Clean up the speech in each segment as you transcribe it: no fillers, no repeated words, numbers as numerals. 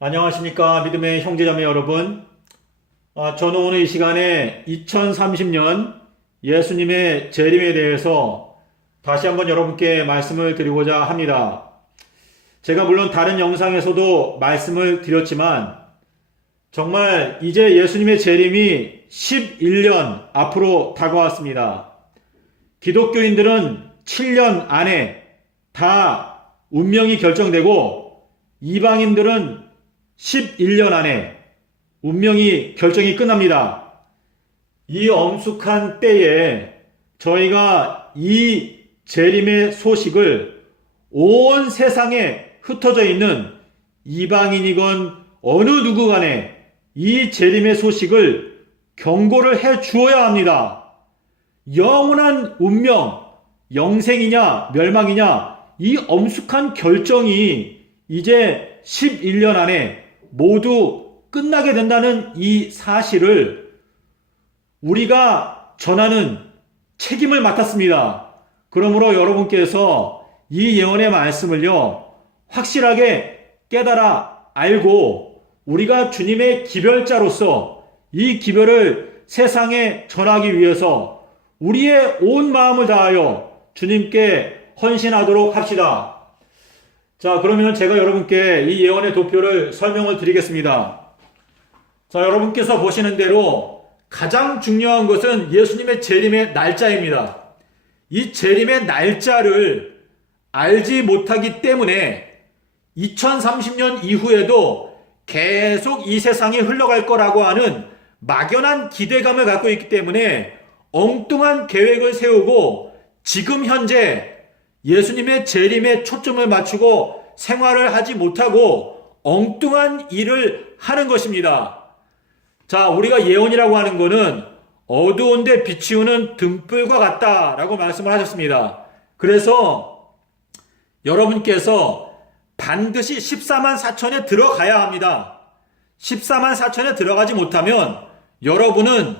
안녕하십니까 믿음의 형제자매 여러분. 저는 오늘 이 시간에 2030년 예수님의 재림에 대해서 다시 한번 여러분께 말씀을 드리고자 합니다. 제가 물론 다른 영상에서도 말씀을 드렸지만 정말 이제 예수님의 재림이 11년 앞으로 다가왔습니다. 기독교인들은 7년 안에 다 운명이 결정되고 이방인들은 11년 안에 운명이 결정이 끝납니다. 이 엄숙한 때에 저희가 이 재림의 소식을 온 세상에 흩어져 있는 이방인이건 어느 누구 간에 이 재림의 소식을 경고를 해 주어야 합니다. 영원한 운명, 영생이냐 멸망이냐 이 엄숙한 결정이 이제 11년 안에 모두 끝나게 된다는 이 사실을 우리가 전하는 책임을 맡았습니다. 그러므로 여러분께서 이 예언의 말씀을요, 확실하게 깨달아 알고 우리가 주님의 기별자로서 이 기별을 세상에 전하기 위해서 우리의 온 마음을 다하여 주님께 헌신하도록 합시다. 자, 그러면 제가 여러분께 이 예언의 도표를 설명을 드리겠습니다. 자, 여러분께서 보시는 대로 가장 중요한 것은 예수님의 재림의 날짜입니다. 이 재림의 날짜를 알지 못하기 때문에 2030년 이후에도 계속 이 세상이 흘러갈 거라고 하는 막연한 기대감을 갖고 있기 때문에 엉뚱한 계획을 세우고 지금 현재 예수님의 재림에 초점을 맞추고 생활을 하지 못하고 엉뚱한 일을 하는 것입니다. 자, 우리가 예언이라고 하는 것은 어두운데 비치우는 등불과 같다라고 말씀을 하셨습니다. 그래서 여러분께서 반드시 14만 4천에 들어가야 합니다. 14만 4천에 들어가지 못하면 여러분은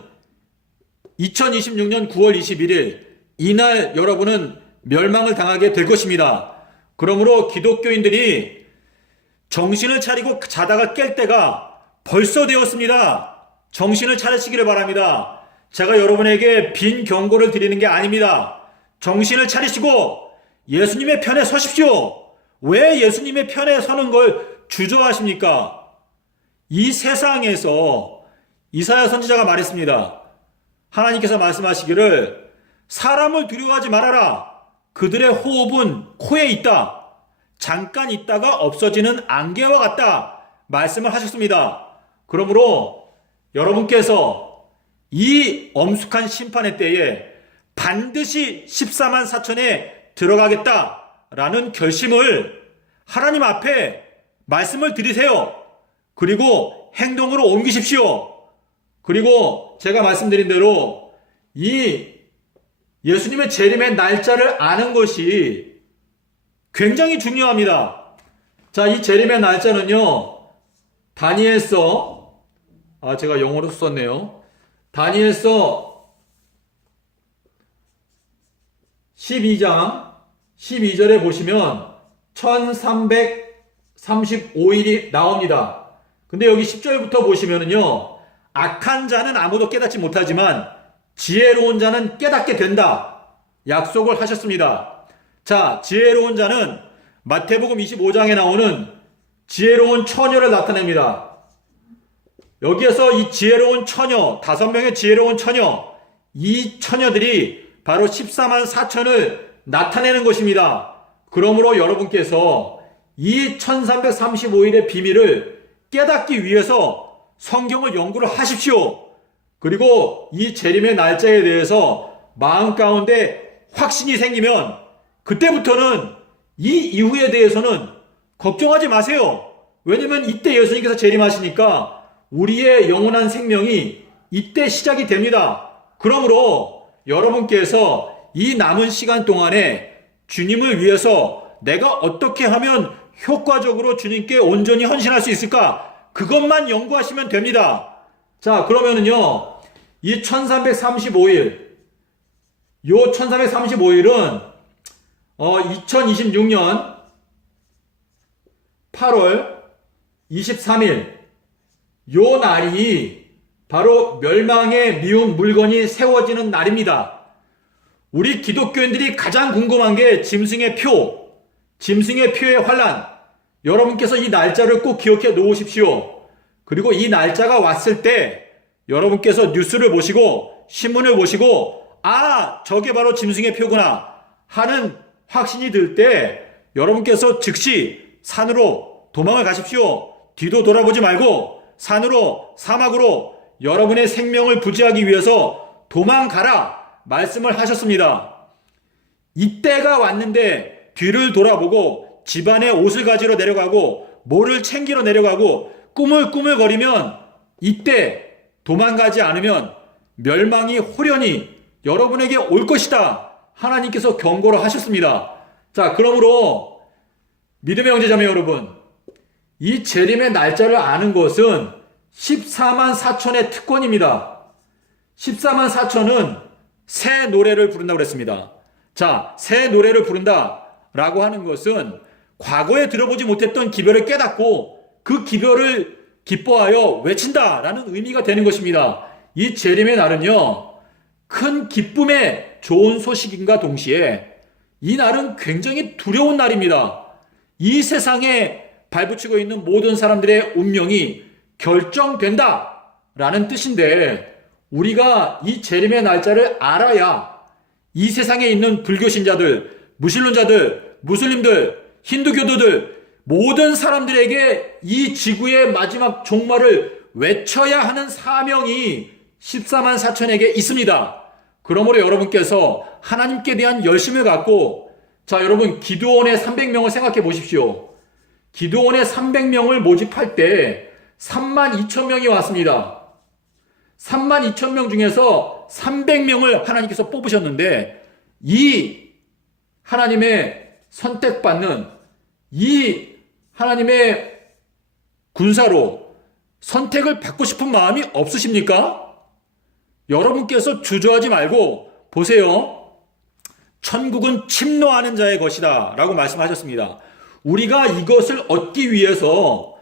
2026년 9월 21일 이날 여러분은 멸망을 당하게 될 것입니다. 그러므로 기독교인들이 정신을 차리고 자다가 깰 때가 벌써 되었습니다. 정신을 차리시기를 바랍니다. 제가 여러분에게 빈 경고를 드리는 게 아닙니다. 정신을 차리시고 예수님의 편에 서십시오. 왜 예수님의 편에 서는 걸 주저하십니까? 이 세상에서 이사야 선지자가 말했습니다. 하나님께서 말씀하시기를 사람을 두려워하지 말아라. 그들의 호흡은 코에 있다. 잠깐 있다가 없어지는 안개와 같다. 말씀을 하셨습니다. 그러므로 여러분께서 이 엄숙한 심판의 때에 반드시 14만 4천에 들어가겠다라는 결심을 하나님 앞에 말씀을 드리세요. 그리고 행동으로 옮기십시오. 그리고 제가 말씀드린 대로 이 예수님의 재림의 날짜를 아는 것이 굉장히 중요합니다. 자, 이 재림의 날짜는요, 다니엘서, 제가 영어로 썼네요. 다니엘서 12장 12절에 보시면 1335일이 나옵니다. 근데 여기 10절부터 보시면은요, 악한 자는 아무도 깨닫지 못하지만 지혜로운 자는 깨닫게 된다. 약속을 하셨습니다. 자, 지혜로운 자는 마태복음 25장에 나오는 지혜로운 처녀를 나타냅니다. 여기에서 이 지혜로운 처녀, 5명의 지혜로운 처녀, 이 처녀들이 바로 14만 4천을 나타내는 것입니다. 그러므로 여러분께서 이 1335일의 비밀을 깨닫기 위해서 성경을 연구를 하십시오. 그리고 이 재림의 날짜에 대해서 마음 가운데 확신이 생기면 그때부터는 이 이후에 대해서는 걱정하지 마세요. 왜냐면 이때 예수님께서 재림하시니까 우리의 영원한 생명이 이때 시작이 됩니다. 그러므로 여러분께서 이 남은 시간 동안에 주님을 위해서 내가 어떻게 하면 효과적으로 주님께 온전히 헌신할 수 있을까? 그것만 연구하시면 됩니다. 자, 그러면은요, 이 1335일, 요 1335일은 2026년 8월 23일, 요 날이 바로 멸망의 미운 물건이 세워지는 날입니다. 우리 기독교인들이 가장 궁금한 게 짐승의 표, 짐승의 표의 환란. 여러분께서 이 날짜를 꼭 기억해 놓으십시오. 그리고 이 날짜가 왔을 때 여러분께서 뉴스를 보시고 신문을 보시고 저게 바로 짐승의 표구나 하는 확신이 들 때 여러분께서 즉시 산으로 도망을 가십시오. 뒤도 돌아보지 말고 산으로, 사막으로 여러분의 생명을 부지하기 위해서 도망가라 말씀을 하셨습니다. 이때가 왔는데 뒤를 돌아보고 집안에 옷을 가지러 내려가고 뭐를 챙기러 내려가고 꾸물꾸물거리면 이때 도망가지 않으면 멸망이 호련히 여러분에게 올 것이다. 하나님께서 경고를 하셨습니다. 자, 그러므로 믿음의 형제자매 여러분, 이 재림의 날짜를 아는 것은 14만 4천의 특권입니다. 14만 4천은 새 노래를 부른다고 그랬습니다. 자, 새 노래를 부른다라고 하는 것은 과거에 들어보지 못했던 기별을 깨닫고 그 기별을 기뻐하여 외친다라는 의미가 되는 것입니다. 이 재림의 날은요, 큰 기쁨의 좋은 소식인가 동시에 이 날은 굉장히 두려운 날입니다. 이 세상에 발붙이고 있는 모든 사람들의 운명이 결정된다라는 뜻인데 우리가 이 재림의 날짜를 알아야 이 세상에 있는 불교신자들, 무신론자들, 무슬림들, 힌두교도들 모든 사람들에게 이 지구의 마지막 종말을 외쳐야 하는 사명이 14만 4천에게 있습니다. 그러므로 여러분께서 하나님께 대한 열심을 갖고 자, 여러분 기드온의 300명을 생각해 보십시오. 기드온의 300명을 모집할 때 3만 2천 명이 왔습니다. 3만 2천 명 중에서 300명을 하나님께서 뽑으셨는데 이 하나님의 선택받는 이 하나님의 군사로 선택을 받고 싶은 마음이 없으십니까? 여러분께서 주저하지 말고 보세요. 천국은 침노하는 자의 것이다 라고 말씀하셨습니다. 우리가 이것을 얻기 위해서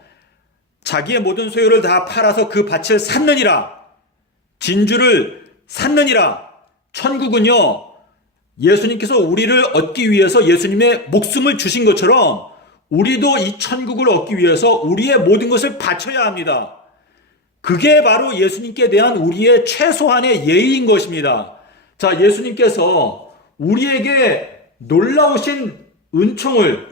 자기의 모든 소유를 다 팔아서 그 밭을 샀느니라, 진주를 샀느니라. 천국은요, 예수님께서 우리를 얻기 위해서 예수님의 목숨을 주신 것처럼 우리도 이 천국을 얻기 위해서 우리의 모든 것을 바쳐야 합니다. 그게 바로 예수님께 대한 우리의 최소한의 예의인 것입니다. 자, 예수님께서 우리에게 놀라우신 은총을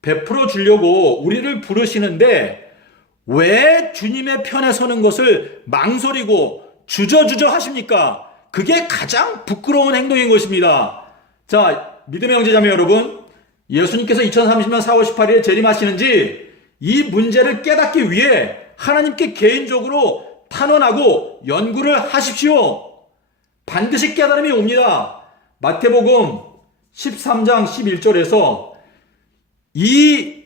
베풀어 주려고 우리를 부르시는데 왜 주님의 편에 서는 것을 망설이고 주저주저 하십니까? 그게 가장 부끄러운 행동인 것입니다. 자, 믿음의 형제자매 여러분, 예수님께서 2030년 4월 18일에 재림하시는지 이 문제를 깨닫기 위해 하나님께 개인적으로 탄원하고 연구를 하십시오. 반드시 깨달음이 옵니다. 마태복음 13장 11절에서 이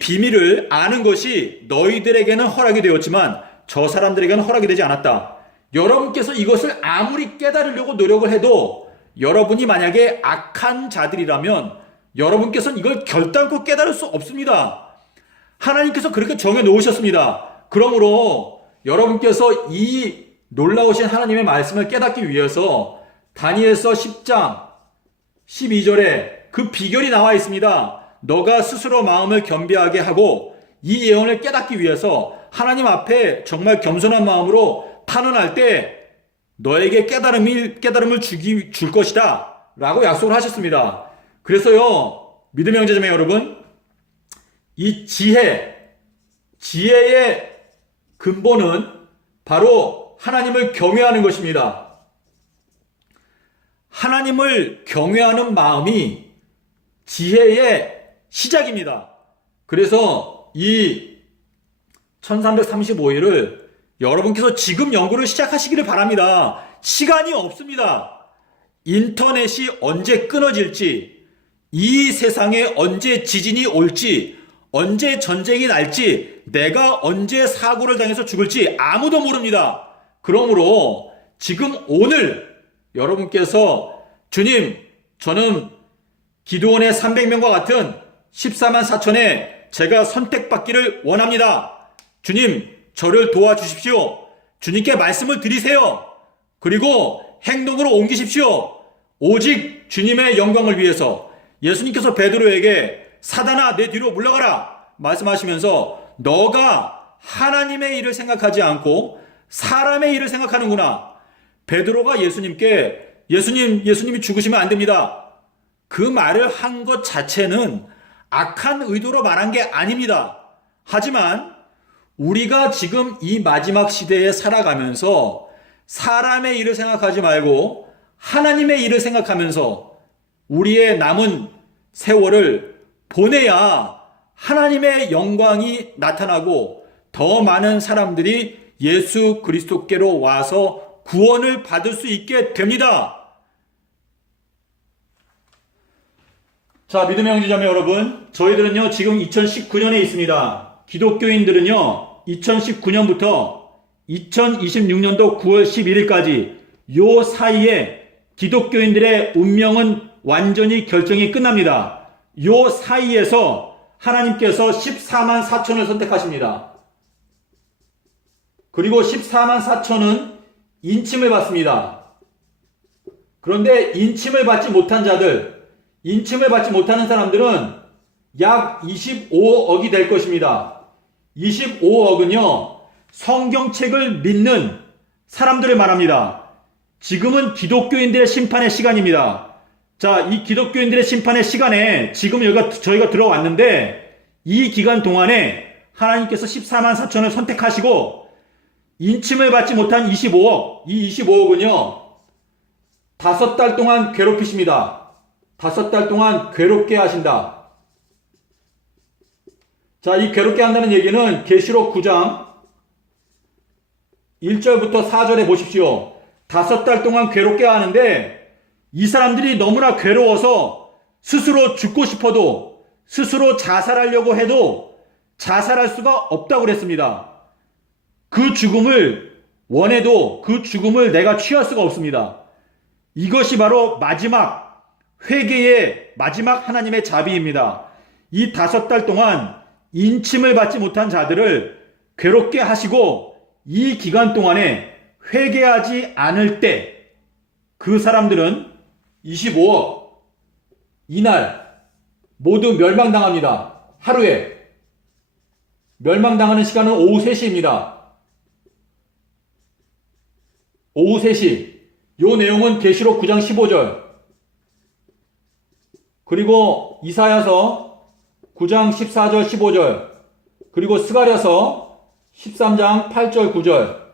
비밀을 아는 것이 너희들에게는 허락이 되었지만 저 사람들에게는 허락이 되지 않았다. 여러분께서 이것을 아무리 깨달으려고 노력을 해도 여러분이 만약에 악한 자들이라면 여러분께서는 이걸 결단코 깨달을 수 없습니다. 하나님께서 그렇게 정해 놓으셨습니다. 그러므로 여러분께서 이 놀라우신 하나님의 말씀을 깨닫기 위해서 다니엘서 10장 12절에 그 비결이 나와 있습니다. 너가 스스로 마음을 겸비하게 하고 이 예언을 깨닫기 위해서 하나님 앞에 정말 겸손한 마음으로 탄원할 때 너에게 깨달음을 줄 것이다 라고 약속을 하셨습니다. 그래서요, 믿음의 형제자매 여러분, 이 지혜의 근본은 바로 하나님을 경외하는 것입니다. 하나님을 경외하는 마음이 지혜의 시작입니다. 그래서 이 1335일을 여러분께서 지금 연구를 시작하시기를 바랍니다. 시간이 없습니다. 인터넷이 언제 끊어질지, 이 세상에 언제 지진이 올지, 언제 전쟁이 날지, 내가 언제 사고를 당해서 죽을지 아무도 모릅니다. 그러므로 지금 오늘 여러분께서 주님, 저는 기드온의 300명과 같은 14만 4천의 제가 선택받기를 원합니다. 주님, 저를 도와주십시오. 주님께 말씀을 드리세요. 그리고 행동으로 옮기십시오. 오직 주님의 영광을 위해서. 예수님께서 베드로에게 사단아 내 뒤로 물러가라 말씀하시면서 너가 하나님의 일을 생각하지 않고 사람의 일을 생각하는구나. 베드로가 예수님께 예수님이 죽으시면 안 됩니다. 그 말을 한 것 자체는 악한 의도로 말한 게 아닙니다. 하지만 우리가 지금 이 마지막 시대에 살아가면서 사람의 일을 생각하지 말고 하나님의 일을 생각하면서 우리의 남은 세월을 보내야 하나님의 영광이 나타나고 더 많은 사람들이 예수 그리스도께로 와서 구원을 받을 수 있게 됩니다. 자, 믿음의 형제자매 여러분, 저희들은요 지금 2019년에 있습니다. 기독교인들은요 2019년부터 2026년도 9월 11일까지 요 사이에 기독교인들의 운명은 완전히 결정이 끝납니다. 요 사이에서 하나님께서 14만 4천을 선택하십니다. 그리고 14만 4천은 인침을 받습니다. 그런데 인침을 받지 못한 자들, 인침을 받지 못하는 사람들은 약 25억이 될 것입니다. 25억은요, 성경책을 믿는 사람들을 말합니다. 지금은 기독교인들의 심판의 시간입니다. 자, 이 기독교인들의 심판의 시간에 지금 저희가 들어왔는데 이 기간 동안에 하나님께서 14만 4천을 선택하시고 인침을 받지 못한 25억, 이 25억은요, 5달 동안 괴롭히십니다. 5달 동안 괴롭게 하신다. 자, 이 괴롭게 한다는 얘기는 계시록 9장 1절부터 4절에 보십시오. 5달 동안 괴롭게 하는데 이 사람들이 너무나 괴로워서 스스로 죽고 싶어도 스스로 자살하려고 해도 자살할 수가 없다고 그랬습니다. 그 죽음을 원해도 그 죽음을 내가 취할 수가 없습니다. 이것이 바로 마지막 회개의 마지막 하나님의 자비입니다. 이 5달 동안 인침을 받지 못한 자들을 괴롭게 하시고 이 기간 동안에 회개하지 않을 때 그 사람들은 25억 이날 모두 멸망당합니다. 하루에 멸망당하는 시간은 오후 3시입니다. 오후 3시. 요 내용은 계시록 9장 15절 그리고 이사야서 9장 14절 15절 그리고 스가랴서 13장 8절 9절.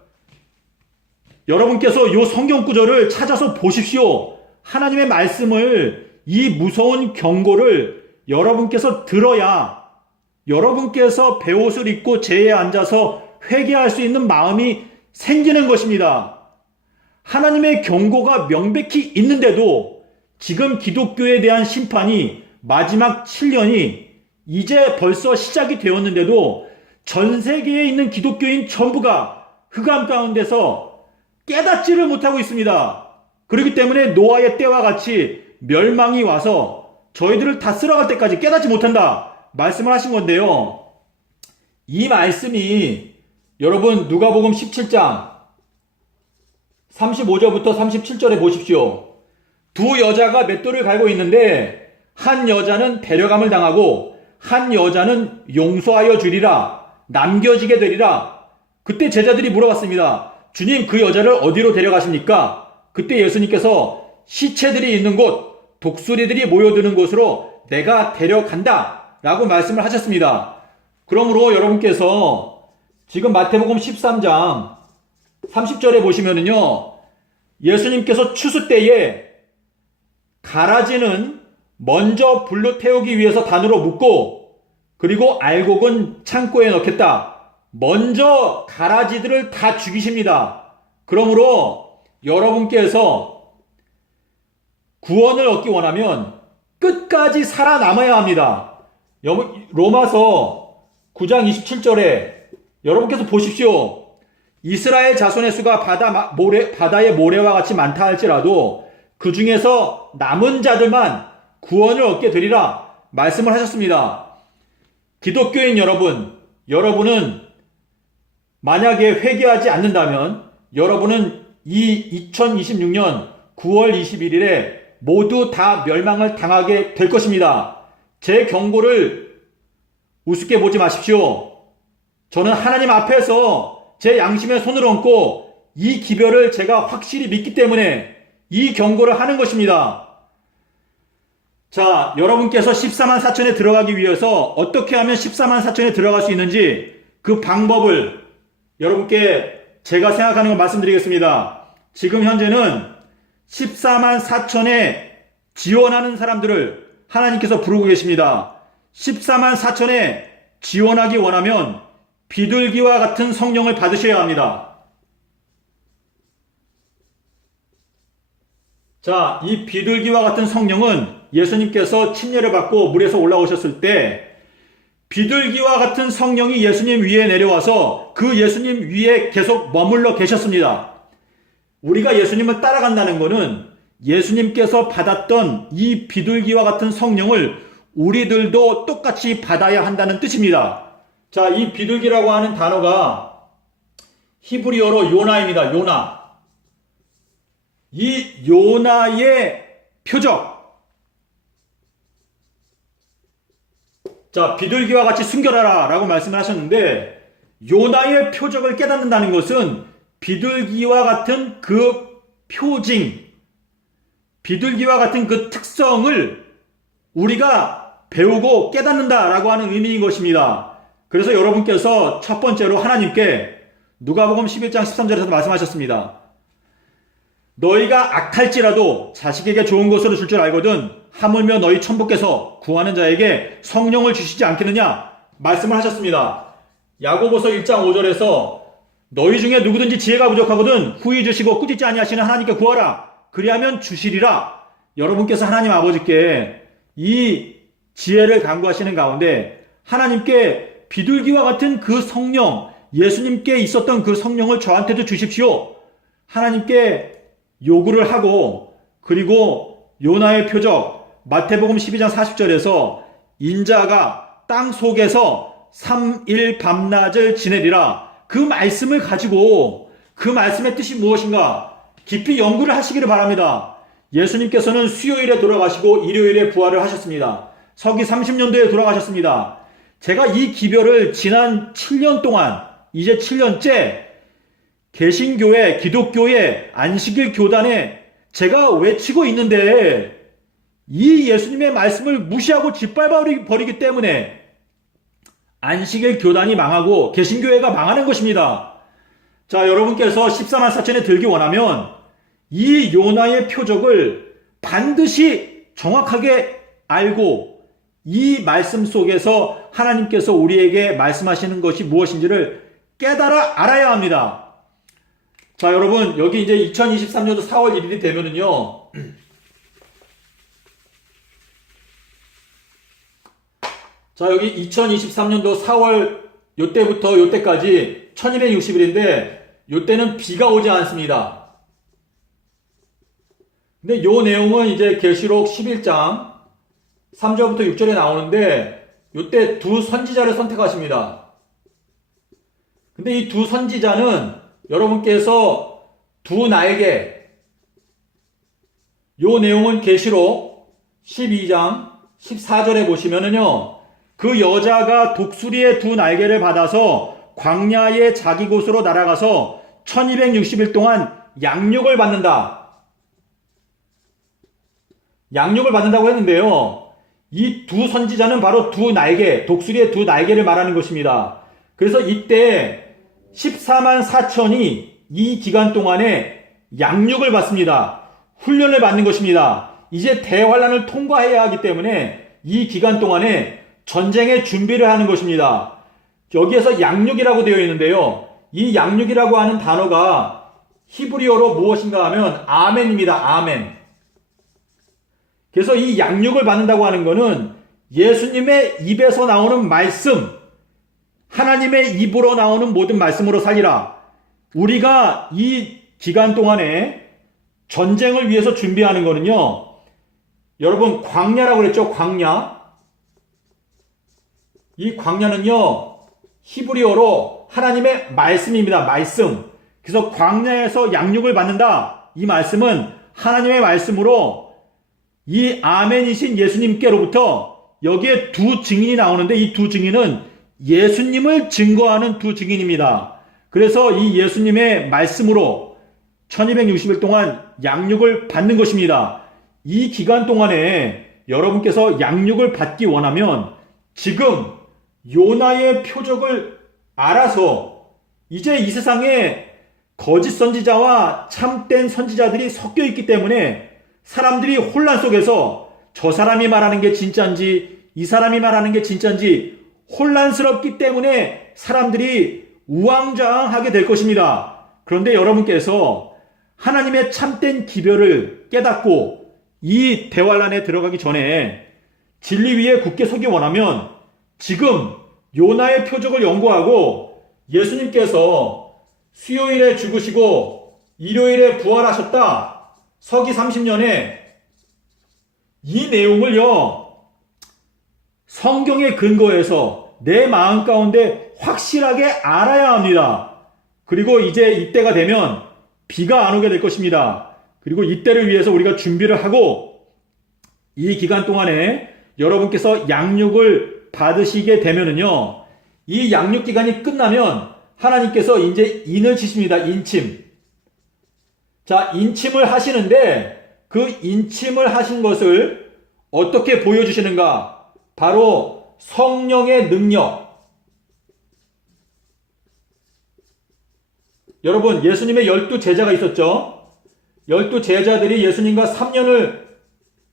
여러분께서 요 성경 구절을 찾아서 보십시오. 하나님의 말씀을, 이 무서운 경고를 여러분께서 들어야 여러분께서 베옷을 입고 제에 앉아서 회개할 수 있는 마음이 생기는 것입니다. 하나님의 경고가 명백히 있는데도 지금 기독교에 대한 심판이 마지막 7년이 이제 벌써 시작이 되었는데도 전 세계에 있는 기독교인 전부가 흑암 가운데서 깨닫지를 못하고 있습니다. 그렇기 때문에 노아의 때와 같이 멸망이 와서 저희들을 다 쓸어갈 때까지 깨닫지 못한다 말씀을 하신 건데요. 이 말씀이 여러분 누가복음 17장 35절부터 37절에 보십시오. 두 여자가 맷돌을 갈고 있는데 한 여자는 데려감을 당하고 한 여자는 용서하여 주리라, 남겨지게 되리라. 그때 제자들이 물어봤습니다. 주님, 그 여자를 어디로 데려가십니까? 그때 예수님께서 시체들이 있는 곳, 독수리들이 모여드는 곳으로 내가 데려간다 라고 말씀을 하셨습니다. 그러므로 여러분께서 지금 마태복음 13장 30절에 보시면은요, 예수님께서 추수 때에 가라지는 먼저 불로 태우기 위해서 단으로 묶고 그리고 알곡은 창고에 넣겠다. 먼저 가라지들을 다 죽이십니다. 그러므로 여러분께서 구원을 얻기 원하면 끝까지 살아남아야 합니다. 로마서 9장 27절에 여러분께서 보십시오. 이스라엘 자손의 수가 바다의 모래와 같이 많다 할지라도 그 중에서 남은 자들만 구원을 얻게 되리라 말씀을 하셨습니다. 기독교인 여러분, 여러분은 만약에 회개하지 않는다면 여러분은 이 2026년 9월 21일에 모두 다 멸망을 당하게 될 것입니다. 제 경고를 우습게 보지 마십시오. 저는 하나님 앞에서 제 양심에 손을 얹고 이 기별을 제가 확실히 믿기 때문에 이 경고를 하는 것입니다. 자, 여러분께서 14만 4천에 들어가기 위해서 어떻게 하면 14만 4천에 들어갈 수 있는지 그 방법을 여러분께 제가 생각하는 걸 말씀드리겠습니다. 지금 현재는 14만 4천에 지원하는 사람들을 하나님께서 부르고 계십니다. 14만 4천에 지원하기 원하면 비둘기와 같은 성령을 받으셔야 합니다. 자, 이 비둘기와 같은 성령은 예수님께서 침례를 받고 물에서 올라오셨을 때 비둘기와 같은 성령이 예수님 위에 내려와서 그 예수님 위에 계속 머물러 계셨습니다. 우리가 예수님을 따라간다는 것은 예수님께서 받았던 이 비둘기와 같은 성령을 우리들도 똑같이 받아야 한다는 뜻입니다. 자, 이 비둘기라고 하는 단어가 히브리어로 요나입니다. 요나. 이 요나의 표적. 자, 비둘기와 같이 순결하라 라고 말씀을 하셨는데 요나의 표적을 깨닫는다는 것은 비둘기와 같은 그 표징, 비둘기와 같은 그 특성을 우리가 배우고 깨닫는다라고 하는 의미인 것입니다. 그래서 여러분께서 첫 번째로 하나님께 누가복음 11장 13절에서 말씀하셨습니다. 너희가 악할지라도 자식에게 좋은 것으로 줄 줄 알거든 하물며 너희 천부께서 구하는 자에게 성령을 주시지 않겠느냐 말씀을 하셨습니다. 야고보서 1장 5절에서 너희 중에 누구든지 지혜가 부족하거든 후히 주시고 꾸짖지 아니하시는 하나님께 구하라 그리하면 주시리라. 여러분께서 하나님 아버지께 이 지혜를 간구하시는 가운데 하나님께 비둘기와 같은 그 성령, 예수님께 있었던 그 성령을 저한테도 주십시오. 하나님께 요구를 하고, 그리고 요나의 표적 마태복음 12장 40절에서 인자가 땅 속에서 3일 밤낮을 지내리라. 그 말씀을 가지고 그 말씀의 뜻이 무엇인가 깊이 연구를 하시기를 바랍니다. 예수님께서는 수요일에 돌아가시고 일요일에 부활을 하셨습니다. 서기 30년도에 돌아가셨습니다. 제가 이 기별을 지난 7년 동안, 이제 7년째 개신교회, 기독교회, 안식일 교단에 제가 외치고 있는데 이 예수님의 말씀을 무시하고 짓밟아버리기 때문에 안식일 교단이 망하고 개신교회가 망하는 것입니다. 자, 여러분께서 14만 4천에 들기 원하면 이 요나의 표적을 반드시 정확하게 알고 이 말씀 속에서 하나님께서 우리에게 말씀하시는 것이 무엇인지를 깨달아 알아야 합니다. 자, 여러분, 여기 이제 2023년도 4월 1일이 되면은요, 자, 여기 2023년도 4월 요때부터 요때까지 1260일인데 요때는 비가 오지 않습니다. 근데 요 내용은 이제 계시록 11장 3절부터 6절에 나오는데 요때 두 선지자를 선택하십니다. 근데 이 두 선지자는 여러분께서 두 날개, 요 내용은 계시록 12장 14절에 보시면은요, 그 여자가 독수리의 두 날개를 받아서 광야의 자기 곳으로 날아가서 1260일 동안 양육을 받는다. 양육을 받는다고 했는데요, 이 두 선지자는 바로 두 날개, 독수리의 두 날개를 말하는 것입니다. 그래서 이때 14만 4천이 이 기간 동안에 양육을 받습니다. 훈련을 받는 것입니다. 이제 대환란을 통과해야 하기 때문에 이 기간 동안에 전쟁의 준비를 하는 것입니다. 여기에서 양육이라고 되어 있는데요. 이 양육이라고 하는 단어가 히브리어로 무엇인가 하면 아멘입니다. 아멘. 그래서 이 양육을 받는다고 하는 것은 예수님의 입에서 나오는 말씀, 하나님의 입으로 나오는 모든 말씀으로 살리라. 우리가 이 기간 동안에 전쟁을 위해서 준비하는 거는요, 여러분 광야라고 그랬죠. 광야. 이 광야는요, 히브리어로 하나님의 말씀입니다. 말씀. 그래서 광야에서 양육을 받는다. 이 말씀은 하나님의 말씀으로 이 아멘이신 예수님께로부터 여기에 두 증인이 나오는데 이 두 증인은 예수님을 증거하는 두 증인입니다. 그래서 이 예수님의 말씀으로 1260일 동안 양육을 받는 것입니다. 이 기간 동안에 여러분께서 양육을 받기 원하면 지금 요나의 표적을 알아서 이제 이 세상에 거짓 선지자와 참된 선지자들이 섞여 있기 때문에 사람들이 혼란 속에서 저 사람이 말하는 게 진짜인지 이 사람이 말하는 게 진짜인지 혼란스럽기 때문에 사람들이 우왕좌왕하게 될 것입니다. 그런데 여러분께서 하나님의 참된 기별을 깨닫고 이 대환란에 들어가기 전에 진리 위에 굳게 서기 원하면 지금 요나의 표적을 연구하고 예수님께서 수요일에 죽으시고 일요일에 부활하셨다. 서기 30년에 이 내용을요, 성경의 근거에서 내 마음 가운데 확실하게 알아야 합니다. 그리고 이제 이때가 되면 비가 안 오게 될 것입니다. 그리고 이때를 위해서 우리가 준비를 하고 이 기간 동안에 여러분께서 양육을 받으시게 되면은요, 이 양육 기간이 끝나면 하나님께서 이제 인을 치십니다. 인침. 자, 인침을 하시는데 그 인침을 하신 것을 어떻게 보여주시는가? 바로 성령의 능력. 여러분, 예수님의 12제자가 있었죠? 12제자들이 예수님과 3년을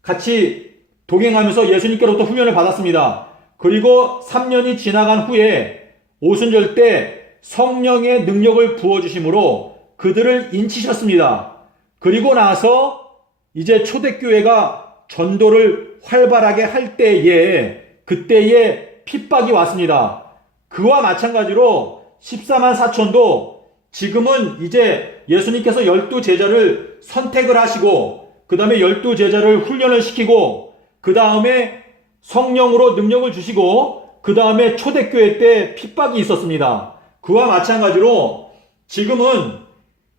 같이 동행하면서 예수님께로부터 훈련을 받았습니다. 그리고 3년이 지나간 후에 오순절 때 성령의 능력을 부어주심으로 그들을 인치셨습니다. 그리고 나서 이제 초대교회가 전도를 활발하게 할 때에 그때에 핍박이 왔습니다. 그와 마찬가지로 14만 4천도 지금은 이제 예수님께서 12제자를 선택을 하시고 그 다음에 12제자를 훈련을 시키고 그 다음에 성령으로 능력을 주시고 그 다음에 초대교회 때 핍박이 있었습니다. 그와 마찬가지로 지금은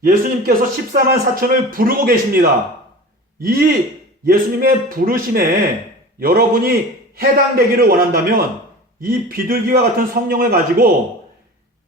예수님께서 14만 4천을 부르고 계십니다. 이 예수님의 부르심에 여러분이 해당되기를 원한다면 이 비둘기와 같은 성령을 가지고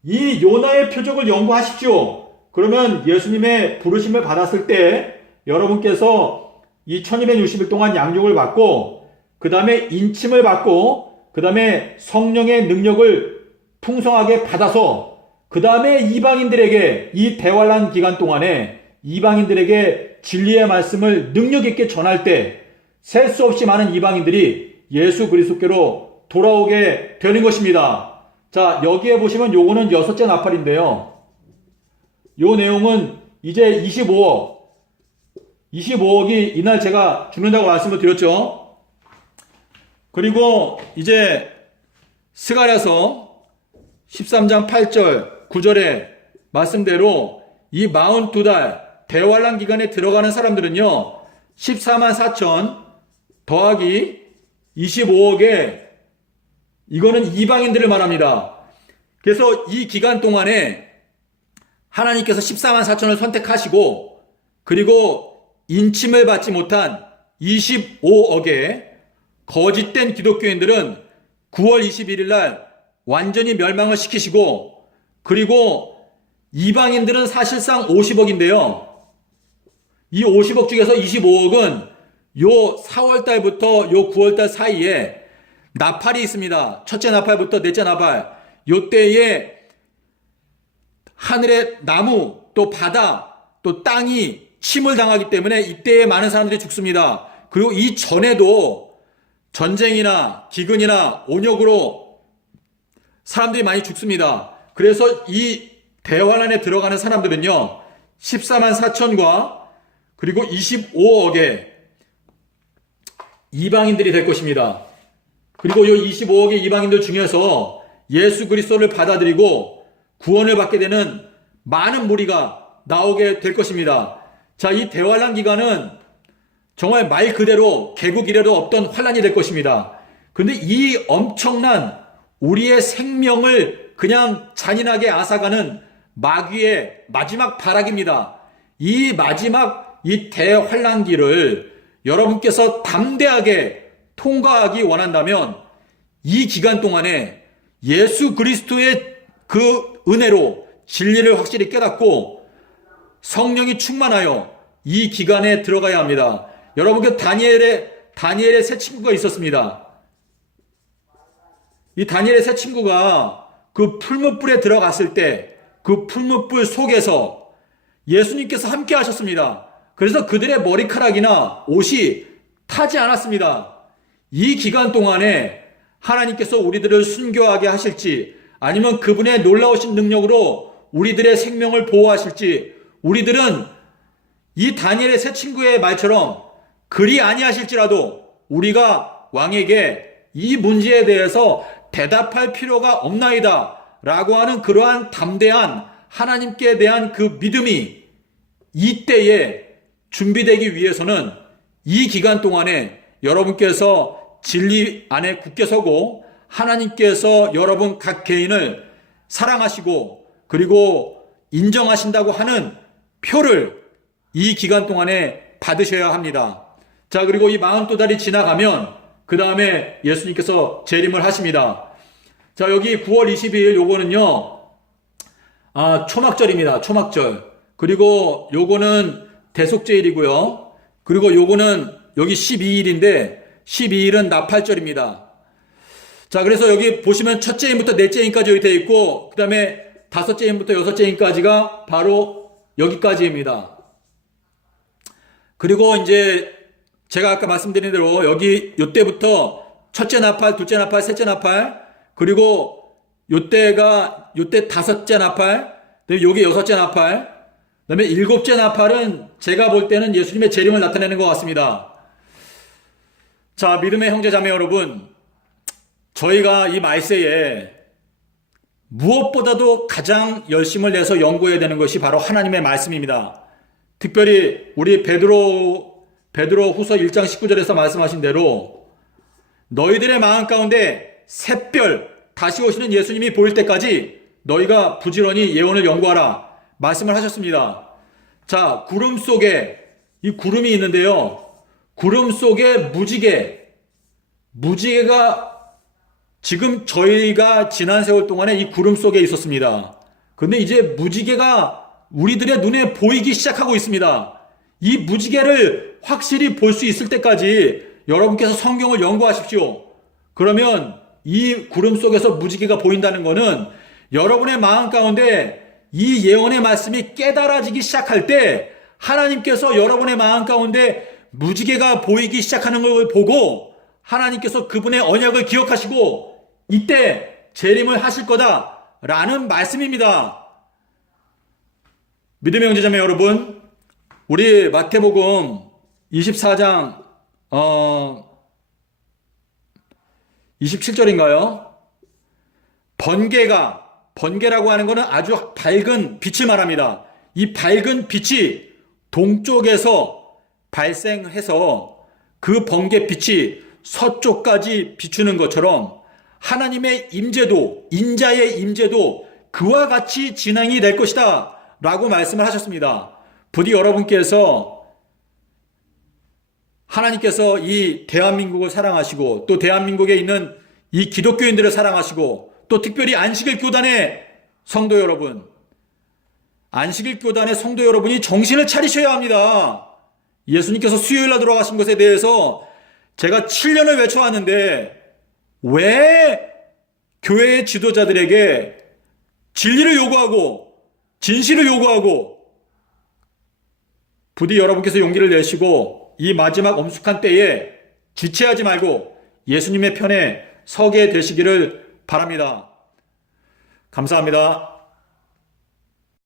이 요나의 표적을 연구하십시오. 그러면 예수님의 부르심을 받았을 때 여러분께서 이 1260일 동안 양육을 받고 그 다음에 인침을 받고 그 다음에 성령의 능력을 풍성하게 받아서 그 다음에 이방인들에게 이 대환란 기간 동안에 이방인들에게 진리의 말씀을 능력 있게 전할 때 셀 수 없이 많은 이방인들이 예수 그리스도께로 돌아오게 되는 것입니다. 자, 여기에 보시면 요거는 6째 나팔인데요. 요 내용은 이제 25억이 이날 제가 죽는다고 말씀을 드렸죠. 그리고 이제 스가랴서 13장 8절 9절의 말씀대로 이 42달 대환란 기간에 들어가는 사람들은요 14만 4천 더하기 25억에 이거는 이방인들을 말합니다. 그래서 이 기간 동안에 하나님께서 14만 4천을 선택하시고 그리고 인침을 받지 못한 25억의 거짓된 기독교인들은 9월 21일 날 완전히 멸망을 시키시고 그리고 이방인들은 사실상 50억인데요. 이 50억 중에서 25억은 요 4월달부터 요 9월달 사이에 나팔이 있습니다. 첫째 나팔부터 넷째 나팔. 요 때에 하늘의 나무 또 바다 또 땅이 침을 당하기 때문에 이때에 많은 사람들이 죽습니다. 그리고 이 전에도 전쟁이나 기근이나 온역으로 사람들이 많이 죽습니다. 그래서 이 대환란에 들어가는 사람들은요 14만 4천과 그리고 25억의 이방인들이 될 것입니다. 그리고 이 25억의 이방인들 중에서 예수 그리스도를 받아들이고 구원을 받게 되는 많은 무리가 나오게 될 것입니다. 자, 이 대환란 기간은 정말 말 그대로 개국 이래로 없던 환란이 될 것입니다. 그런데 이 엄청난 우리의 생명을 그냥 잔인하게 앗아가는 마귀의 마지막 발악입니다. 이 마지막 이 대환란기를 여러분께서 담대하게 통과하기 원한다면 이 기간 동안에 예수 그리스도의 그 은혜로 진리를 확실히 깨닫고 성령이 충만하여 이 기간에 들어가야 합니다. 여러분께 다니엘의 새 친구가 있었습니다. 이 다니엘의 새 친구가 그 풀무불에 들어갔을 때 그 풀무불 속에서 예수님께서 함께 하셨습니다. 그래서 그들의 머리카락이나 옷이 타지 않았습니다. 이 기간 동안에 하나님께서 우리들을 순교하게 하실지 아니면 그분의 놀라우신 능력으로 우리들의 생명을 보호하실지 우리들은 이 다니엘의 새 친구의 말처럼 그리 아니하실지라도 우리가 왕에게 이 문제에 대해서 대답할 필요가 없나이다 라고 하는 그러한 담대한 하나님께 대한 그 믿음이 이때에 준비되기 위해서는 이 기간 동안에 여러분께서 진리 안에 굳게 서고 하나님께서 여러분 각 개인을 사랑하시고 그리고 인정하신다고 하는 표를 이 기간 동안에 받으셔야 합니다. 자, 그리고 이 42달이 지나가면 그 다음에 예수님께서 재림을 하십니다. 자, 여기 9월 22일 요거는요, 초막절입니다. 초막절. 그리고 요거는 대속죄일이고요. 그리고 요거는 여기 12일인데 12일은 나팔절입니다. 자, 그래서 여기 보시면 첫째 인부터 넷째 인까지 여기 되어 있고 그 다음에 다섯째 인부터 여섯째 인까지가 바로 여기까지입니다. 그리고 이제 제가 아까 말씀드린 대로 여기 요때부터 첫째 나팔, 둘째 나팔, 셋째 나팔, 그리고 요때 다섯째 나팔, 여기 여섯째 나팔, 그 다음에 일곱째 나팔은 제가 볼 때는 예수님의 재림을 나타내는 것 같습니다. 자, 믿음의 형제 자매 여러분, 저희가 이 말세에 무엇보다도 가장 열심을 내서 연구해야 되는 것이 바로 하나님의 말씀입니다. 특별히 우리 베드로 후서 1장 19절에서 말씀하신 대로 너희들의 마음 가운데 샛별 다시 오시는 예수님이 보일 때까지 너희가 부지런히 예언을 연구하라 말씀을 하셨습니다. 자, 구름 속에 이 구름이 있는데요. 구름 속에 무지개가 지금 저희가 지난 세월 동안에 이 구름 속에 있었습니다. 그런데 이제 무지개가 우리들의 눈에 보이기 시작하고 있습니다. 이 무지개를 확실히 볼 수 있을 때까지 여러분께서 성경을 연구하십시오. 그러면 이 구름 속에서 무지개가 보인다는 것은 여러분의 마음 가운데 이 예언의 말씀이 깨달아지기 시작할 때 하나님께서 여러분의 마음 가운데 무지개가 보이기 시작하는 걸 보고 하나님께서 그분의 언약을 기억하시고 이때 재림을 하실 거다라는 말씀입니다. 믿음의 형제자매 여러분, 우리 마태복음 24장 27절인가요? 번개라고 하는 것은 아주 밝은 빛을 말합니다. 이 밝은 빛이 동쪽에서 발생해서 그 번개 빛이 서쪽까지 비추는 것처럼 하나님의 임재도, 인자의 임재도 그와 같이 진행이 될 것이다 라고 말씀을 하셨습니다. 부디 여러분께서 하나님께서 이 대한민국을 사랑하시고 또 대한민국에 있는 이 기독교인들을 사랑하시고 또 특별히 안식일 교단의 성도 여러분, 안식일 교단의 성도 여러분이 정신을 차리셔야 합니다. 예수님께서 수요일날 돌아가신 것에 대해서 제가 7년을 외쳐왔는데 왜 교회의 지도자들에게 진리를 요구하고 진실을 요구하고 부디 여러분께서 용기를 내시고 이 마지막 엄숙한 때에 지체하지 말고 예수님의 편에 서게 되시기를 바랍니다. 감사합니다.